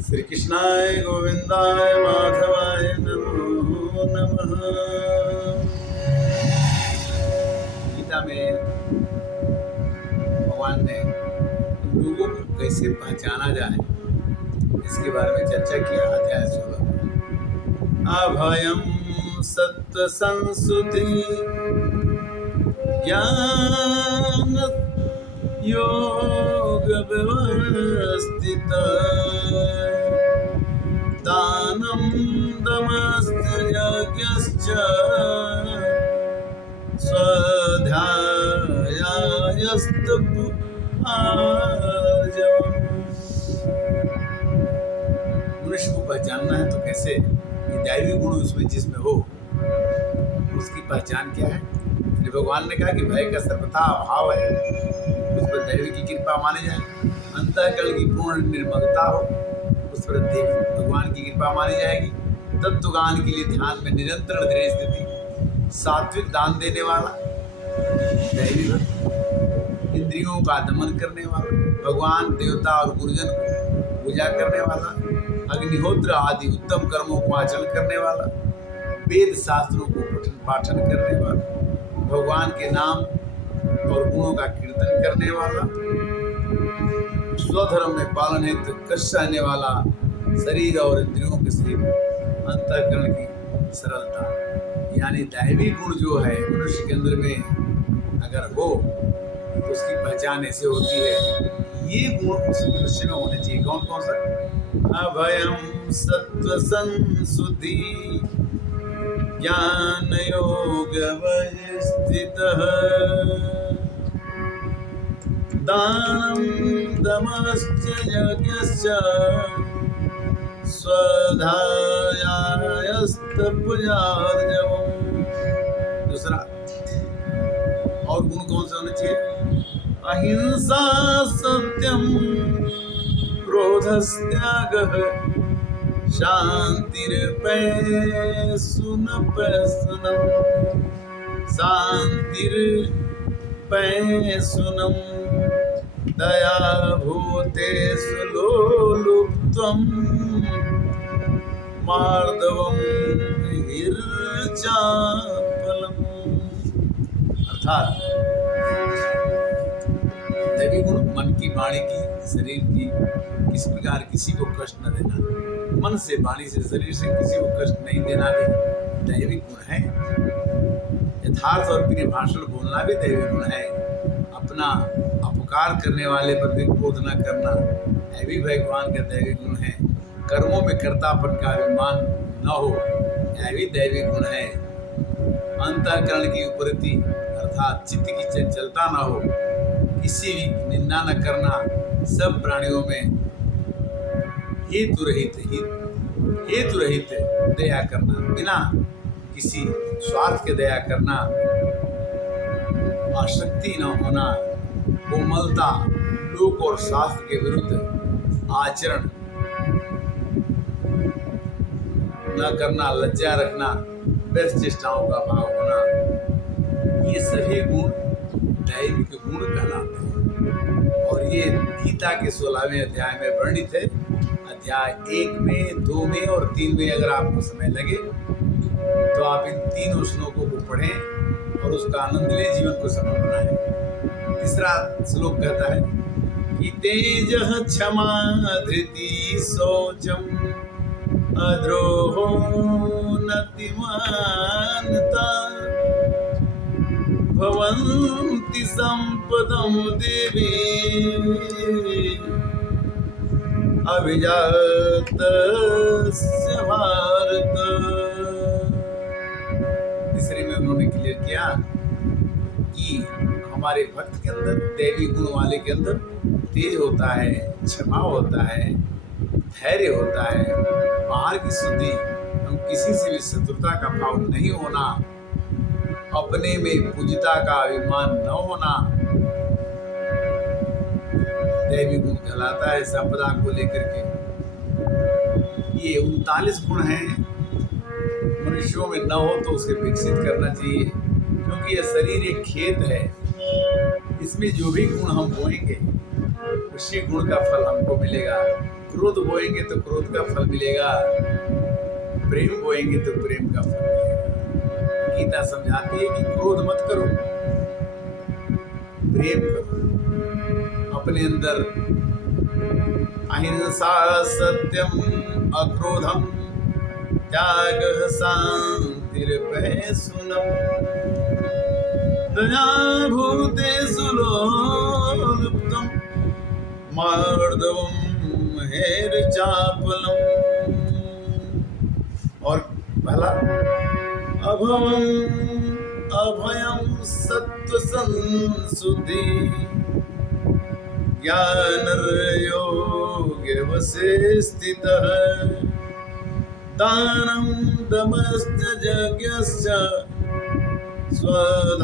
श्री कृष्णाय गोविंदाय माधवाय नमो नमः। गीता में भगवान ने लोगों को कैसे पहचाना जाए इसके बारे में चर्चा किया। अध्याय 16 में अभयम सत्व संसुति ज्ञान योग व्यवस्थित दानं दमश्च यज्ञश्च स्वाध्यायस्तप आर्जवम्। मनुष्य को पहचानना है तो कैसे? ये दैवी गुण उसमें जिसमें हो उसकी पहचान क्या है? श्री भगवान ने कहा कि भय का सर्वथा अभाव है, उस पर दैवी की कृपा मानी जाए। अंतःकरण की पूर्ण निर्मलता हो, उस पर देवी भगवान की कृपा मानी जाएगी। तत्वज्ञान के लिए ध्यान में निरंतर दृढ़ स्थिति, सात्विक दान देने वाला दैवी भक्त, इंद्रियों का दमन करने वाला, भगवान देवता और गुरुजन को पूजा करने वाला, अग्निहोत्र आदि उत्तम कर्मों को आचरण करने वाला, वेद शास्त्रों को पठन पाठन करने वाला, भगवान के नाम और गुणों का कीर्तन करने वाला, स्वधर्म में पालन हेतु कष्ट सहने वाला, शरीर और इंद्रियों के सहित अंतःकरण की सरलता, यानी दैवी गुण जो है मनुष्य के अंदर में अगर हो तो उसकी पहचान ऐसे होती है। ये गुण उस मनुष्य में होने चाहिए। कौन कौन सा? अभयम सत्व संसुति ज्ञान योग व्यवस्थितः दानं दमश्च यज्ञश्च स्वाध्यायस्तप आर्जवम्। दूसरा और गुण कौन से होने चाहिए? अहिंसा सत्यम क्रोधस्त्यागः शांतिर्पैशुनपैशुनम् शांतिर्पैशुनम् दया भूतेषु लोलुप्त्वम् मार्दवम् ईर्ष्याफलम्। अर्थात दैवी गुण मन की, वाणी की, शरीर की किस प्रकार किसी को कष्ट न देना, मन से, वाणी से, शरीर से किसी को कष्ट नहीं देना भी दैवी गुण है। यथार्थ और प्रिय भाषण बोलना भी दैवी गुण है। अपना अपकार करने वाले पर भी क्रोध न करना यह भी भगवान का दैवी गुण है। कर्मों में कर्तापन का अभिमान न हो यह भी दैवी गुण है। अंतःकरण की उपरति अर्थात चित्त की चंचलता न हो, किसी भी निंदा न करना, सब प्राणियों में हेतु रहित दया करना, बिना किसी स्वार्थ के दया करना, आसक्ति न होना, कोमलता, लोक और शास्त्र के विरुद्ध आचरण न करना, लज्जा रखना, व्यर्थ चेष्टाओं का भाव होना, ये सभी गुण दैविक गुण कहलाते हैं। और ये गीता के 16वें अध्याय में वर्णित है। अध्याय 1 में, 2 में और 3 में अगर आपको समय लगे तो आप इन तीनों श्लोकों को पढ़ें और उसका आनंद लें, जीवन को सफल बनाएं। तीसरा श्लोक कहता है कि तेजः क्षमा धृति शौचम अद्रोहो नतिमानता भवन्ति संपदं देवी अभिजातस्य भारत। तीसरे में उन्होंने क्लियर किया कि हमारे भक्त के अंदर, दैवी गुण वाले के अंदर तेज होता है, क्षमा होता है, धैर्य होता है, बाहर की शुद्धि, हम किसी से भी शत्रुता का भाव नहीं होना, अपने में पूज्यता का अभिमान न होना, दैवी गुण कहलाता है। संपदा को लेकर के ये 39 गुण हैं, मनुष्यों में न हो तो उसे विकसित करना चाहिए, क्योंकि यह शरीर एक खेत है। इसमें जो भी गुण हम बोएंगे उसी गुण का फल हमको मिलेगा। क्रोध बोएंगे तो क्रोध का फल मिलेगा, प्रेम बोएंगे तो प्रेम का फल मिलेगा। गीता समझाती है कि क्रोध मत करो, प्रेम करो। अपने अंदर अहिंसा सत्यम अक्रोधम त्यागः शान्तिर्भयशून्यम् दया भूतेषु लोलुप्तम् मार्दवम् हेरचापलम्। और पहला अभयम् सत्त्वसंशुद्धि ज्ञानयोगवशे स्थितः दानं दमश्च यज्ञश्च स्वधायस्तपमार्जवम्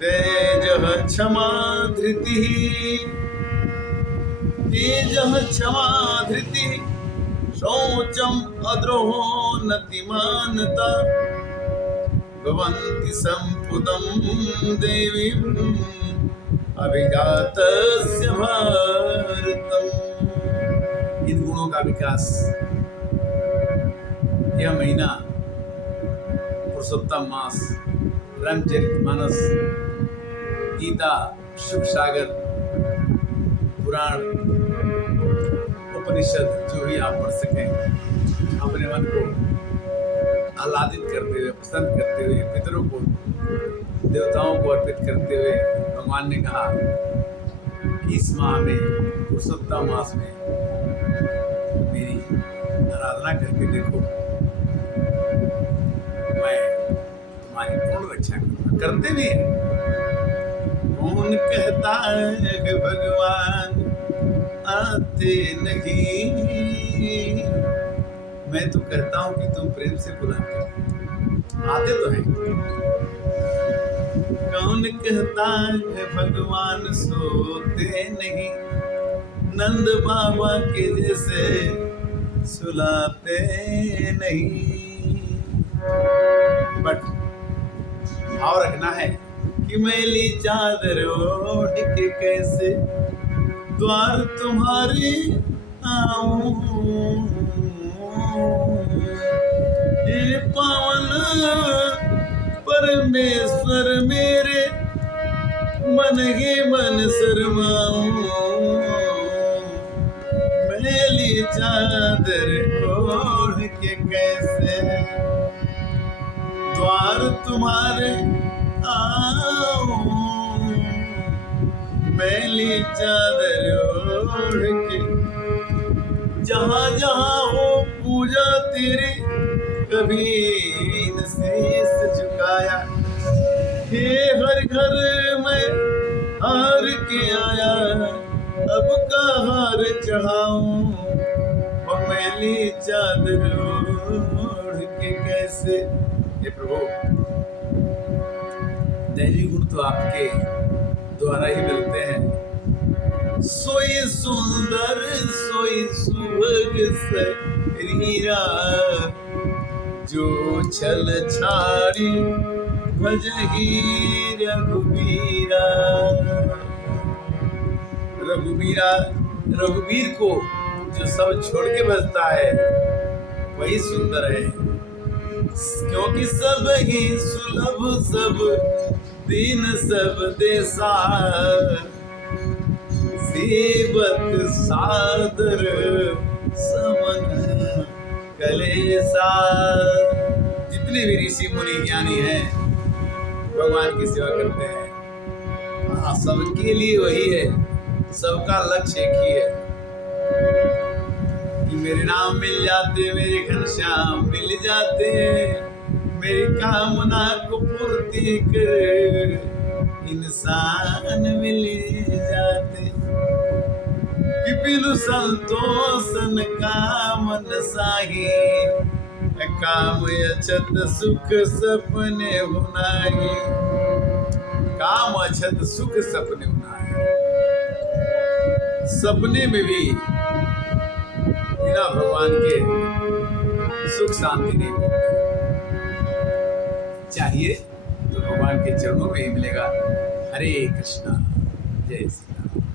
तेजः क्षमा धृतिः शौचम् अद्रोहो नतिमानता भवन्ति सम्पुतं देवीम् अभिजातस्य भारतम्। इन गुणों का विकास यह महीना पुरुषोत्तम मास रामचरितमानस गीता शुभ सागर पुराण उपनिषद जो भी आप पढ़ सकें, अपने मन को आह्लादित करते हुए, प्रसन्न करते हुए, पितरों को देवताओं को अर्पित करते हुए भगवान ने कहा कि इस माह में पुरुषोत्तम मास में मेरी आराधना करके देखो, मैं तुम्हारी पूर्ण रक्षा करूंगा। करते भी हैं। कौन कहता है भगवान आते नहीं, मैं तो कहता हूं कि तुम प्रेम से बुलाते हो, आते तो हैं। कौन कहता है भगवान सोते नहीं, नंद बाबा के जैसे सुलाते नहीं। बट भाव रखना है कि मैली चादर ओढ़ के कैसे द्वार तुम्हारे आऊं, ये पावन परमेश्वर मेरे मन ही मन शर्माऊं, मैली चादर ओढ़ के कैसे द्वार तुम्हारे आऊं, मैली चादर ओढ़ के। जहाँ जहाँ हो पूजा तेरी कभी न शीश झुकाया, हे हर घर में हार के आया, अब का हार चढ़ाऊं, और मैली चादर ओढ़ के कैसे। हे प्रभु, दैवी गुण तो आपके द्वारा ही मिलते हैं। सोई सुंदर सोई सुभग शरीरा, जो छल छाड़ी भजही रघुबीरा। रघुबीर को जो सब छोड़ के भजता है वही सुंदर है, क्योंकि सब ही सुलभ सब दीन सब देसा, सेवत सादर समन कलेसा। जितने भी ऋषि मुनि ज्ञानी हैं भगवान की सेवा करते हैं, सबके लिए वही है, सबका लक्ष्य एक ही है कि मेरे नाम मिल जाते, मेरे घनश्याम मिल जाते, मेरी कामना को पूर्ति कर इंसान मिल जाते। पिपिलु संतोषन कामन साही, काम अछत सुख सपने हुनाई। काम अछत सुख सपने हुनाई। सपने में भी बिना भगवान के सुख शांति नहीं मिलती। चाहिए तो भगवान के चरणों में ही मिलेगा। हरे कृष्णा, जय श्री राम।